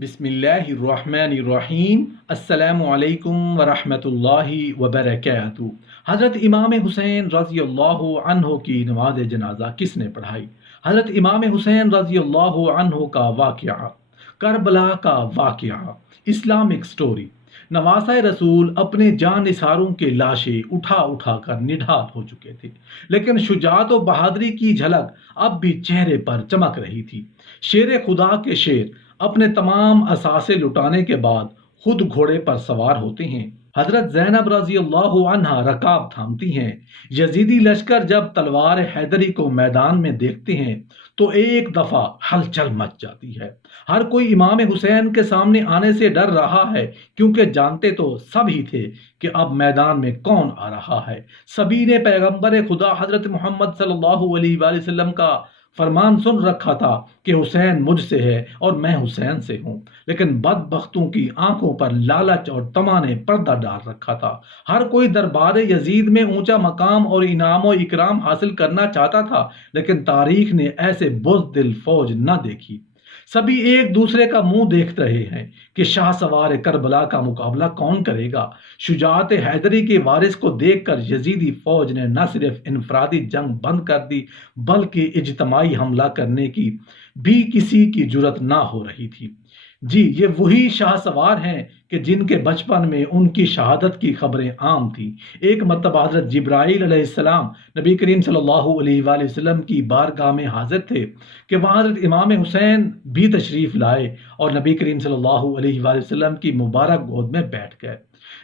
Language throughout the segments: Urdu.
بسم اللہ الرحمن الرحیم۔ السلام علیکم ورحمۃ اللہ وبرکاتہ۔ حضرت امام حسین رضی اللہ عنہ کی نماز جنازہ کس نے پڑھائی؟ حضرت امام حسین رضی اللہ عنہ کا واقعہ، کربلا کا واقعہ، اسلامک سٹوری۔ نواسہ رسول اپنے جان نثاروں کے لاشیں اٹھا اٹھا کر نڈھال ہو چکے تھے، لیکن شجاعت و بہادری کی جھلک اب بھی چہرے پر چمک رہی تھی۔ شیر خدا کے شیر اپنے تمام اثاثے لٹانے کے بعد خود گھوڑے پر سوار ہوتے ہیں۔ حضرت زینب رضی اللہ عنہا رکاب تھامتی ہیں۔ یزیدی لشکر جب تلوار حیدری کو میدان میں دیکھتے ہیں تو ایک دفعہ ہلچل مچ جاتی ہے۔ ہر کوئی امام حسین کے سامنے آنے سے ڈر رہا ہے، کیونکہ جانتے تو سب ہی تھے کہ اب میدان میں کون آ رہا ہے۔ سبھی نے پیغمبر خدا حضرت محمد صلی اللہ علیہ وآلہ وسلم کا فرمان سن رکھا تھا کہ حسین مجھ سے ہے اور میں حسین سے ہوں، لیکن بدبختوں کی آنکھوں پر لالچ اور طمع نے پردہ ڈال رکھا تھا۔ ہر کوئی دربار یزید میں اونچا مقام اور انعام و اکرام حاصل کرنا چاہتا تھا، لیکن تاریخ نے ایسے بزدل فوج نہ دیکھی۔ سبھی ایک دوسرے کا منہ دیکھ رہے ہیں کہ شاہ سوار کربلا کا مقابلہ کون کرے گا۔ شجاعت حیدری کے وارث کو دیکھ کر یزیدی فوج نے نہ صرف انفرادی جنگ بند کر دی، بلکہ اجتماعی حملہ کرنے کی بھی کسی کی جرت نہ ہو رہی تھی۔ جی، یہ وہی شاہ سوار ہیں کہ جن کے بچپن میں ان کی شہادت کی خبریں عام تھیں۔ ایک مرتبہ حضرت جبرائیل علیہ السلام نبی کریم صلی اللہ علیہ وآلہ وسلم کی بارگاہ میں حاضر تھے کہ وہاں حضرت امام حسین بھی تشریف لائے اور نبی کریم صلی اللہ علیہ وآلہ وسلم کی مبارک گود میں بیٹھ گئے۔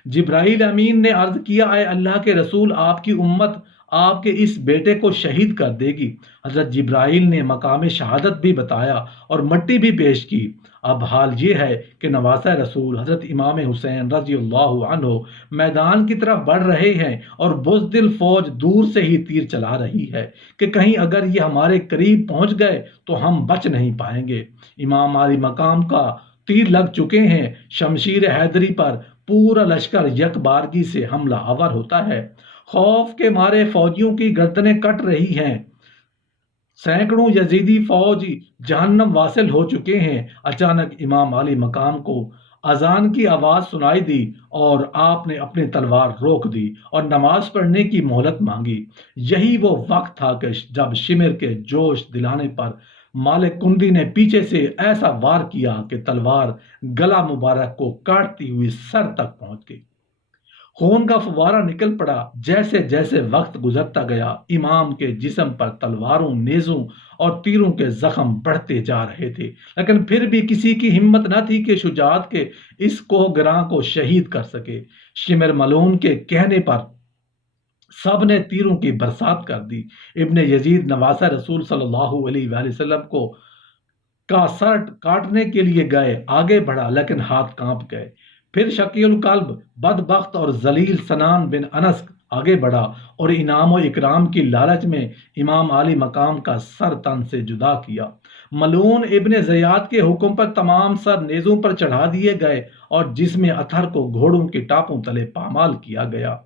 جبرائیل امین نے عرض کیا، اے اللہ کے رسول، آپ کی امت آپ کے اس بیٹے کو شہید کر دے گی۔ حضرت جبرائیل نے مقام شہادت بھی بتایا اور مٹی بھی پیش کی۔ اب حال یہ ہے کہ نواسہ رسول حضرت امام حسین رضی اللہ عنہ میدان کی طرف بڑھ رہے ہیں اور بزدل فوج دور سے ہی تیر چلا رہی ہے کہ کہیں اگر یہ ہمارے قریب پہنچ گئے تو ہم بچ نہیں پائیں گے۔ امام علی مقام کا تیر لگ چکے ہیں۔ شمشیر حیدری پر پورا لشکر یک بارگی سے حملہ آور ہوتا ہے۔ خوف کے مارے فوجیوں کی گردنیں کٹ رہی ہیں۔ سینکڑوں یزیدی فوج جہنم واصل ہو چکے ہیں۔ اچانک امام علی مقام کو اذان کی آواز سنائی دی اور آپ نے اپنی تلوار روک دی اور نماز پڑھنے کی مہلت مانگی۔ یہی وہ وقت تھا کہ جب شمر کے جوش دلانے پر مالک کندی نے پیچھے سے ایسا وار کیا کہ تلوار گلا مبارک کو کاٹتی ہوئی سر تک پہنچ گئی۔ خون کا فوارہ نکل پڑا۔ جیسے جیسے وقت گزرتا گیا، امام کے جسم پر تلواروں، نیزوں اور تیروں کے زخم بڑھتے جا رہے تھے، لیکن پھر بھی کسی کی ہمت نہ تھی کہ شجاعت کے اس کوہ گراں کو شہید کر سکے۔ شمر ملعون کے کہنے پر سب نے تیروں کی برسات کر دی۔ ابن یزید نواسہ رسول صلی اللہ علیہ وآلہ وسلم کا سر کاٹنے کے لیے گئے، آگے بڑھا لیکن ہاتھ کانپ گئے۔ پھر شقی القلب، بدبخت اور ذلیل سنان بن انس آگے بڑھا اور انعام و اکرام کی لالچ میں امام علی مقام کا سر تن سے جدا کیا۔ ملعون ابن زیاد کے حکم پر تمام سر نیزوں پر چڑھا دیے گئے اور جسم اطہر کو گھوڑوں کی ٹاپوں تلے پامال کیا گیا۔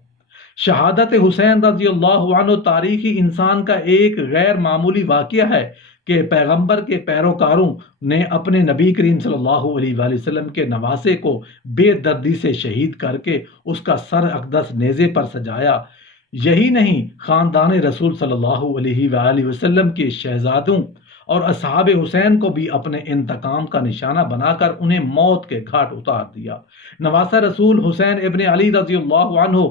شہادت حسین رضی اللہ عنہ تاریخی انسان کا ایک غیر معمولی واقعہ ہے کہ پیغمبر کے پیروکاروں نے اپنے نبی کریم صلی اللہ علیہ وآلہ وسلم کے نواسے کو بے دردی سے شہید کر کے اس کا سر اقدس نیزے پر سجایا۔ یہی نہیں، خاندان رسول صلی اللہ علیہ وآلہ وسلم کے شہزادوں اور اصحاب حسین کو بھی اپنے انتقام کا نشانہ بنا کر انہیں موت کے گھاٹ اتار دیا۔ نواسہ رسول حسین ابن علی رضی اللہ عنہ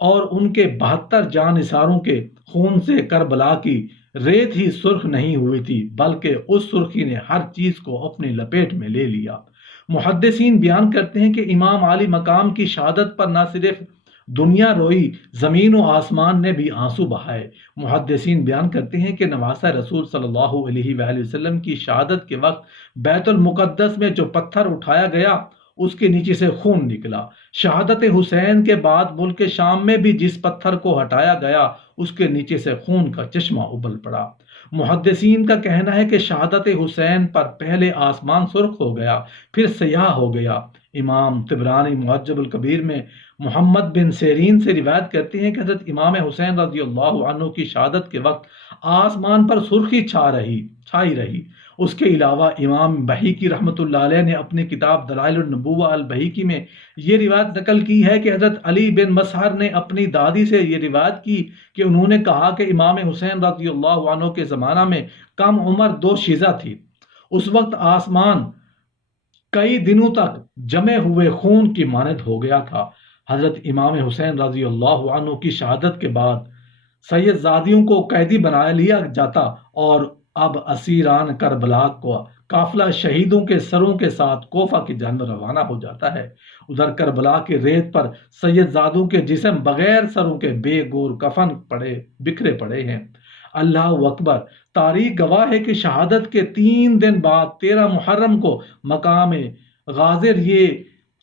اور ان کے 72 جان نثاروں کے خون سے کربلا کی ریت ہی سرخ نہیں ہوئی تھی، بلکہ اس سرخی نے ہر چیز کو اپنی لپیٹ میں لے لیا۔ محدثین بیان کرتے ہیں کہ امام علی مقام کی شہادت پر نہ صرف دنیا روئی، زمین و آسمان نے بھی آنسو بہائے۔ محدثین بیان کرتے ہیں کہ نواسہ رسول صلی اللہ علیہ وآلہ وسلم کی شہادت کے وقت بیت المقدس میں جو پتھر اٹھایا گیا اس کے نیچے سے خون نکلا۔ شہادت حسین کے بعد ملک شام میں بھی جس پتھر کو ہٹایا گیا اس کے نیچے سے خون کا چشمہ ابل پڑا۔ محدثین کا کہنا ہے کہ شہادت حسین پر پہلے آسمان سرخ ہو گیا، پھر سیاہ ہو گیا۔ امام طبرانی معجم الکبیر میں محمد بن سیرین سے روایت کرتے ہیں کہ حضرت امام حسین رضی اللہ عنہ کی شہادت کے وقت آسمان پر سرخی چھائی رہی۔ اس کے علاوہ امام بحیقی رحمۃ اللہ علیہ نے اپنی کتاب دلائل النبوہ البحیقی میں یہ روایت نقل کی ہے کہ حضرت علی بن مسہر نے اپنی دادی سے یہ روایت کی کہ انہوں نے کہا کہ امام حسین رضی اللہ عنہ کے زمانہ میں کم عمر دو شیزہ تھی۔ اس وقت آسمان کئی دنوں تک جمے ہوئے خون کی مانند ہو گیا تھا۔ حضرت امام حسین رضی اللہ عنہ کی شہادت کے بعد سید زادیوں کو قیدی بنا لیا جاتا اور اب اسیران کربلا کو قافلہ شہیدوں کے سروں کے ساتھ کوفہ کی جانب روانہ ہو جاتا ہے۔ ادھر کربلا کی ریت پر سید زادوں کے جسم بغیر سروں کے بے گور کفن بکھرے پڑے ہیں۔ اللہ اکبر! تاریخ گواہ ہے کہ شہادت کے 3 دن بعد 13 محرم کو مقام غازر یہ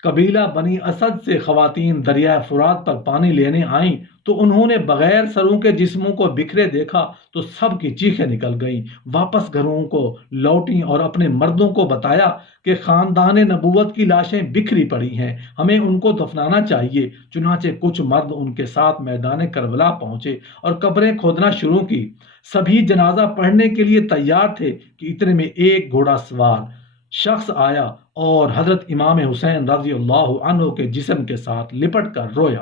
قبیلہ بنی اسد سے خواتین دریائے فرات پر پانی لینے آئیں تو انہوں نے بغیر سروں کے جسموں کو بکھرے دیکھا تو سب کی چیخیں نکل گئیں۔ واپس گھروں کو لوٹیں اور اپنے مردوں کو بتایا کہ خاندان نبوت کی لاشیں بکھری پڑی ہیں، ہمیں ان کو دفنانا چاہیے۔ چنانچہ کچھ مرد ان کے ساتھ میدان کربلا پہنچے اور قبریں کھودنا شروع کی۔ سبھی جنازہ پڑھنے کے لیے تیار تھے کہ اتنے میں ایک گھوڑا سوار شخص آیا اور حضرت امام حسین رضی اللہ عنہ کے جسم کے ساتھ لپٹ کر رویا۔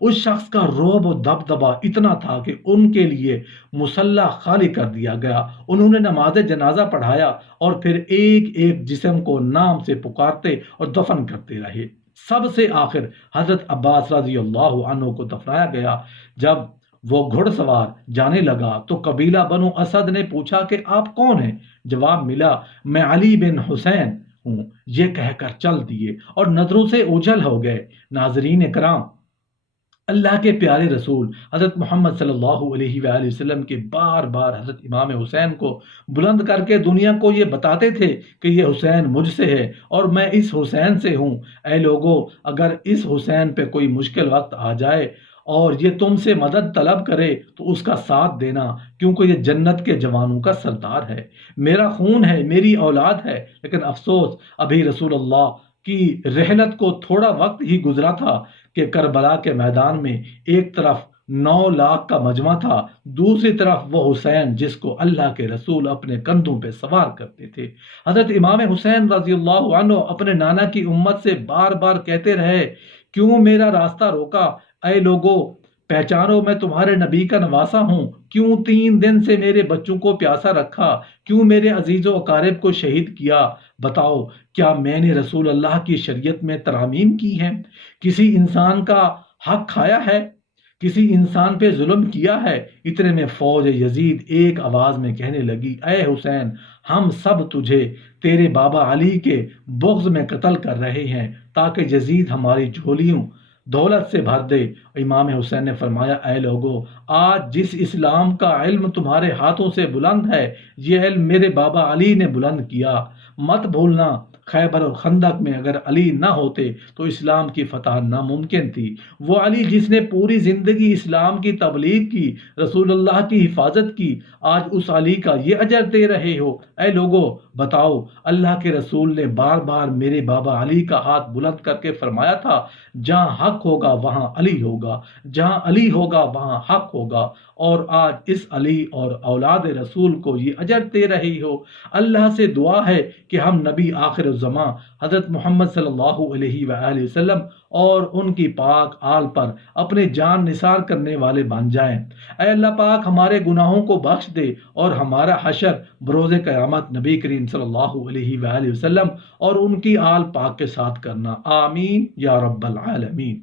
اس شخص کا رعب و دبدبا اتنا تھا کہ ان کے لیے مصلی خالی کر دیا گیا۔ انہوں نے نماز جنازہ پڑھایا اور پھر ایک ایک جسم کو نام سے پکارتے اور دفن کرتے رہے۔ سب سے آخر حضرت عباس رضی اللہ عنہ کو دفنایا گیا۔ جب وہ گھڑ سوار جانے لگا تو قبیلہ بنو اسد نے پوچھا کہ آپ کون ہیں؟ جواب ملا، میں علی بن حسین ہوں، یہ کہہ کر چل دیے اور نظروں سے اوجھل ہو گئے۔ ناظرین کرام، اللہ کے پیارے رسول حضرت محمد صلی اللہ علیہ وآلہ وسلم کے بار بار حضرت امام حسین کو بلند کر کے دنیا کو یہ بتاتے تھے کہ یہ حسین مجھ سے ہے اور میں اس حسین سے ہوں۔ اے لوگو، اگر اس حسین پہ کوئی مشکل وقت آ جائے اور یہ تم سے مدد طلب کرے تو اس کا ساتھ دینا، کیونکہ یہ جنت کے جوانوں کا سردار ہے، میرا خون ہے، میری اولاد ہے۔ لیکن افسوس، ابھی رسول اللہ کی رحلت کو تھوڑا وقت ہی گزرا تھا کہ کربلا کے میدان میں ایک طرف 9 لاکھ کا مجمع تھا، دوسری طرف وہ حسین جس کو اللہ کے رسول اپنے کندھوں پہ سوار کرتے تھے۔ حضرت امام حسین رضی اللہ عنہ اپنے نانا کی امت سے بار بار کہتے رہے، کیوں میرا راستہ روکا؟ اے لوگو، پہچانو میں تمہارے نبی کا نواسا ہوں۔ کیوں 3 دن سے میرے بچوں کو پیاسا رکھا؟ کیوں میرے عزیز و اقارب کو شہید کیا؟ بتاؤ، کیا میں نے رسول اللہ کی شریعت میں ترامیم کی ہیں؟ کسی انسان کا حق کھایا ہے؟ کسی انسان پہ ظلم کیا ہے؟ اتنے میں فوج یزید ایک آواز میں کہنے لگی، اے حسین، ہم سب تجھے تیرے بابا علی کے بغض میں قتل کر رہے ہیں تاکہ یزید ہماری جھولیوں دولت سے بھر دے۔ امام حسین نے فرمایا، اے لوگو، آج جس اسلام کا علم تمہارے ہاتھوں سے بلند ہے، یہ علم میرے بابا علی نے بلند کیا۔ مت بھولنا، خیبر اور خندق میں اگر علی نہ ہوتے تو اسلام کی فتح ناممکن تھی۔ وہ علی جس نے پوری زندگی اسلام کی تبلیغ کی، رسول اللہ کی حفاظت کی، آج اس علی کا یہ اجر دے رہے ہو۔ اے لوگو، بتاؤ، اللہ کے رسول نے بار بار میرے بابا علی کا ہاتھ بلند کر کے فرمایا تھا، جہاں حق ہوگا وہاں علی ہوگا، جہاں علی ہوگا وہاں حق ہوگا، اور آج اس علی اور اولاد رسول کو یہ اجر دے رہی ہو۔ اللہ سے دعا ہے کہ ہم نبی آخر الزماں حضرت محمد صلی اللہ علیہ وآلہ وسلم اور ان کی پاک آل پر اپنے جان نثار کرنے والے بن جائیں۔ اے اللہ پاک، ہمارے گناہوں کو بخش دے اور ہمارا حشر بروز قیامت نبی کریم صلی اللہ علیہ وآلہ وسلم اور ان کی آل پاک کے ساتھ کرنا۔ آمین یا رب العالمین۔